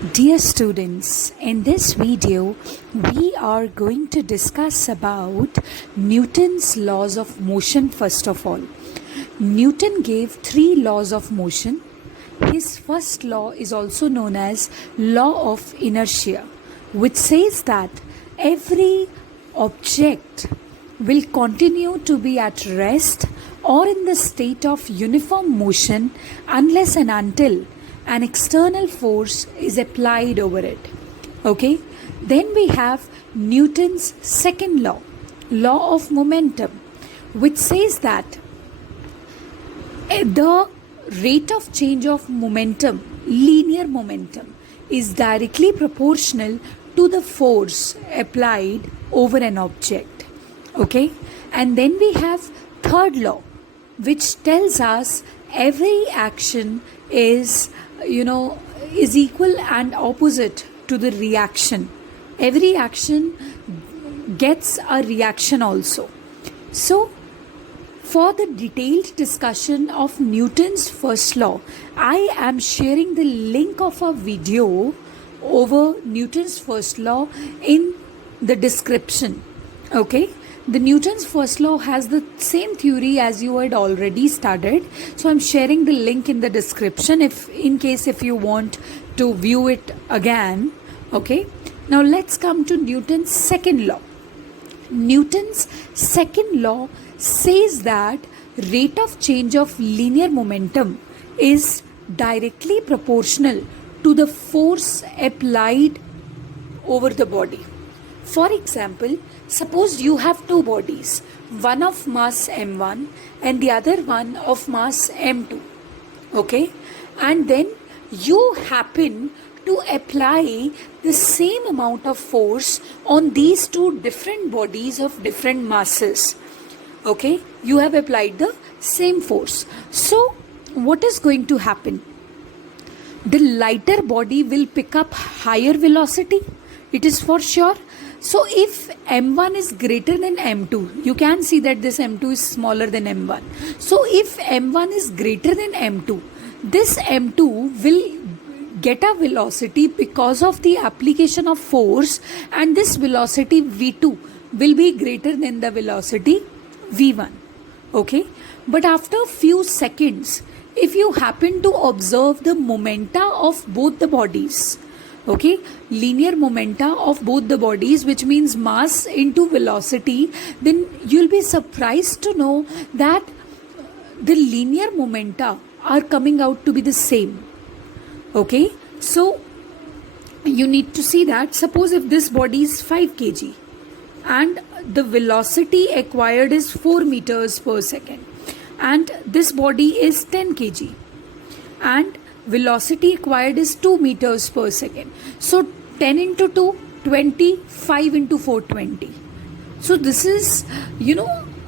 Dear students, in this video we are going to discuss about Newton's laws of motion. First of all, Newton gave 3 laws of motion. His first law is also known as law of inertia, which says that every object will continue to be at rest or in the state of uniform motion unless and until an external force is applied over it. Okay, then we have Newton's second law, law of momentum, which says that the rate of change of momentum, linear momentum, is directly proportional to the force applied over an object. Okay, and then we have third law, which tells us every action is equal and opposite to the reaction. Every action gets a reaction also. So for the detailed discussion of Newton's first law, I am sharing the link of a video over Newton's first law in the description. Okay, the Newton's first law has the same theory as you had already studied, so I'm sharing the link in the description if you want to view it again. Okay, now let's come to Newton's second law. Newton's second law says that rate of change of linear momentum is directly proportional to the force applied over the body. For example, suppose you have two bodies, one of mass m1 and the other one of mass m2. Okay, and then you happen to apply the same amount of force on these two different bodies of different masses. Okay, you have applied the same force. So what is going to happen? The lighter body will pick up higher velocity. It is for sure. So if m1 is greater than m2, you can see that this m2 is smaller than m1. So if m1 is greater than m2, this m2 will get a velocity because of the application of force, and this velocity v2 will be greater than the velocity v1. Okay, but after a few seconds, if you happen to observe the momenta of both the bodies, okay, linear momenta of both the bodies, which means mass into velocity, then you'll be surprised to know that the linear momenta are coming out to be the same. Okay, so you need to see that. Suppose if this body is 5 kg and the velocity acquired is 4 meters per second, and this body is 10 kg and velocity acquired is 2 meters per second. So 10 into 2, 20, 5 into 4, 20. So this is,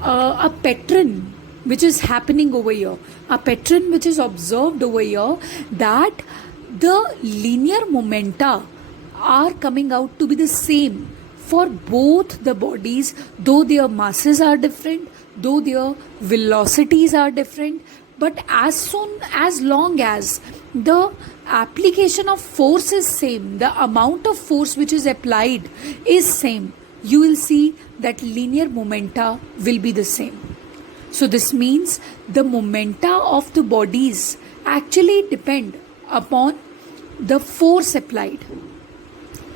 a pattern which is happening over here. A pattern which is observed over here, that the linear momenta are coming out to be the same for both the bodies, though their masses are different, though their velocities are different. But as long as the application of force is same, the amount of force which is applied is same, you will see that linear momenta will be the same. So this means the momenta of the bodies actually depend upon the force applied.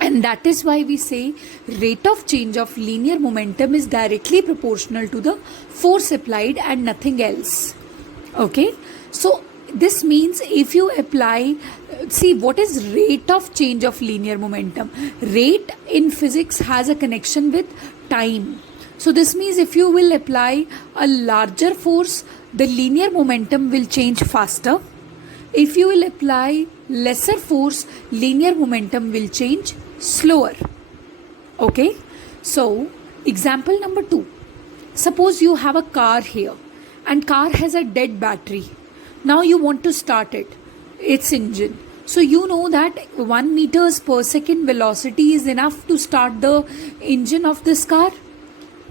And that is why we say rate of change of linear momentum is directly proportional to the force applied and nothing else. Okay, so this means if you apply, see what is rate of change of linear momentum. Rate in physics has a connection with time. So this means if you will apply a larger force, the linear momentum will change faster. If you will apply lesser force, linear momentum will change slower. Okay, so example number 2. Suppose you have a car here and car has a dead battery. Now you want to start its engine. So you know that 1 meters per second velocity is enough to start the engine of this car.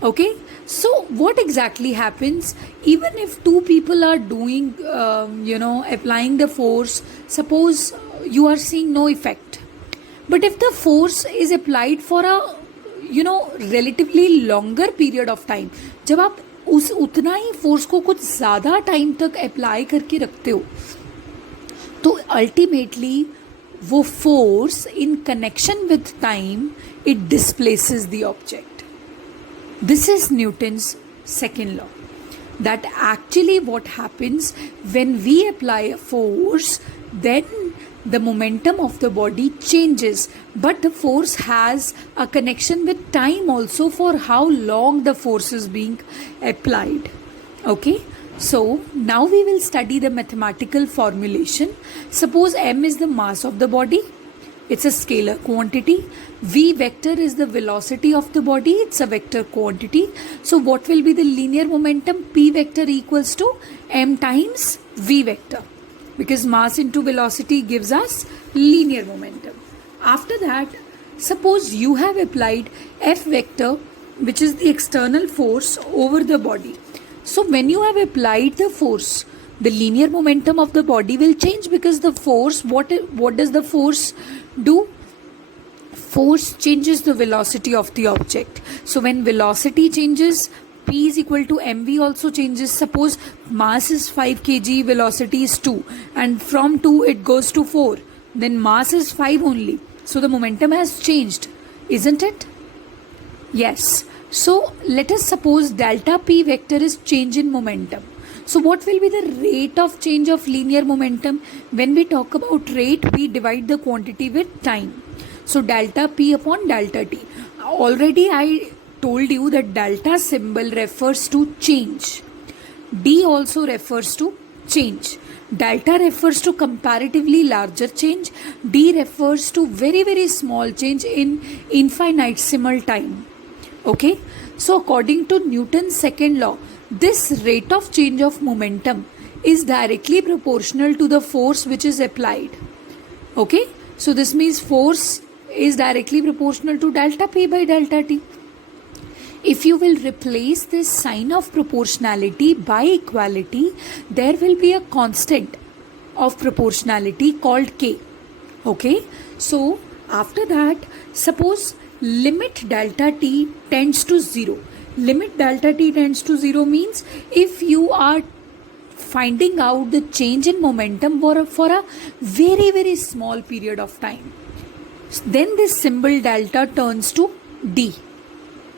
Okay, so what exactly happens even if two people are doing applying the force? Suppose you are seeing no effect. But if the force is applied for a relatively longer period of time, जब आप उतना ही force को कुछ ज़्यादा time तक apply करके रखते हो, तो अल्टीमेटली वो force in connection with time it displaces the object. This is Newton's second law. That actually what happens when we apply a force, then the momentum of the body changes, but the force has a connection with time also for how long the force is being applied. Okay, so now we will study the mathematical formulation. Suppose m is the mass of the body. It's a scalar quantity. V vector is the velocity of the body. It's a vector quantity. So what will be the linear momentum? P vector equals to m times V vector, because mass into velocity gives us linear momentum. After that, suppose you have applied F vector, which is the external force over the body. So when you have applied the force, the linear momentum of the body will change, because the force, what does the force do? Force changes the velocity of the object. So when velocity changes, P is equal to mv also changes. Suppose mass is 5 kg, velocity is 2, and from 2 it goes to 4, then mass is 5 only. So the momentum has changed, isn't it? Yes. So let us suppose delta P vector is change in momentum. So what will be the rate of change of linear momentum? When we talk about rate, we divide the quantity with time. So delta P upon delta T. Already I told you that delta symbol refers to change. D also refers to change. Delta refers to comparatively larger change. D refers to very, very small change in infinitesimal time. Okay. So according to Newton's second law, this rate of change of momentum is directly proportional to the force which is applied. Okay, so this means force is directly proportional to delta P by delta T. If you will replace this sign of proportionality by equality, there will be a constant of proportionality called K. Okay, so after that, suppose limit delta T tends to 0. Limit delta T tends to 0 means if you are finding out the change in momentum for a very, very small period of time, then this symbol delta turns to D.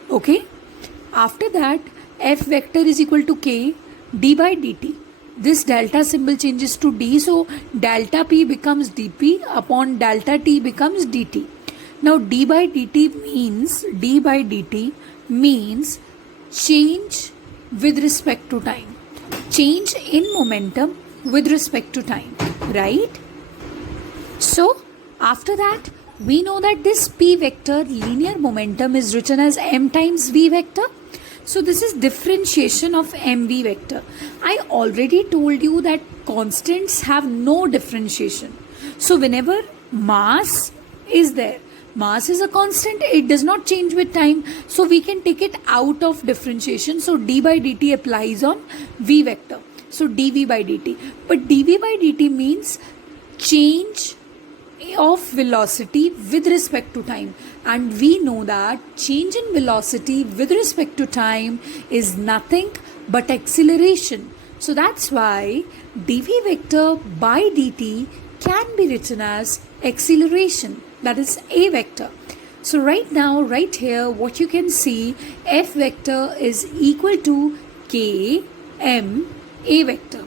Okay. After that, F vector is equal to K d by dt. This delta symbol changes to D, so delta P becomes dP upon delta T becomes dt. Now d by dt means change with respect to time, change in momentum with respect to time, right? So after that, we know that this P vector linear momentum is written as m times V vector. So this is differentiation of mv vector. I already told you that constants have no differentiation. So whenever mass is there, mass is a constant, it does not change with time, so we can take it out of differentiation. So d by dt applies on v vector, so dv by dt. But dv by dt means change of velocity with respect to time, and we know that change in velocity with respect to time is nothing but acceleration. So that's why dv vector by dt can be written as acceleration, that is a vector. So right now, right here, what you can see, F vector is equal to K M a vector,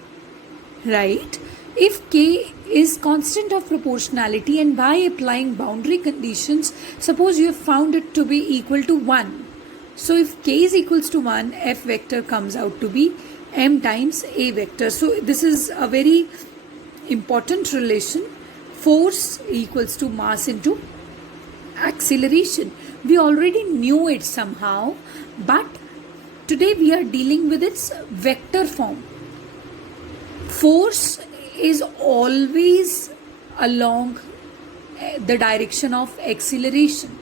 right? If K is constant of proportionality, and by applying boundary conditions, suppose you have found it to be equal to 1. So if K is equals to 1, F vector comes out to be M times a vector. So this is a very important relation. Force equals to mass into acceleration. We already knew it somehow, but today we are dealing with its vector form. Force is always along the direction of acceleration.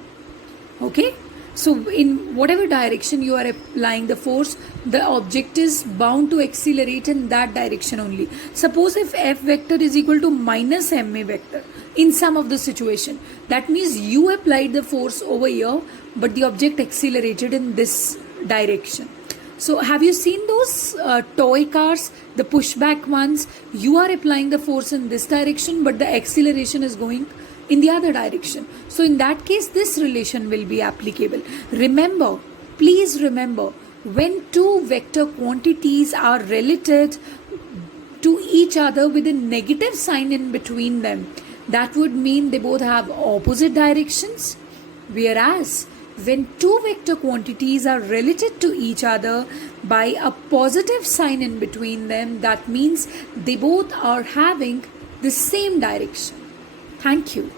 Okay, so in whatever direction you are applying the force, the object is bound to accelerate in that direction only. Suppose if F vector is equal to minus ma vector in some of the situation, that means you applied the force over here, but the object accelerated in this direction. So have you seen those toy cars, the pushback ones? You are applying the force in this direction, but the acceleration is going in the other direction. So in that case, this relation will be applicable. Remember, please remember, when two vector quantities are related to each other with a negative sign in between them, that would mean they both have opposite directions. Whereas when two vector quantities are related to each other by a positive sign in between them, that means they both are having the same direction. Thank you.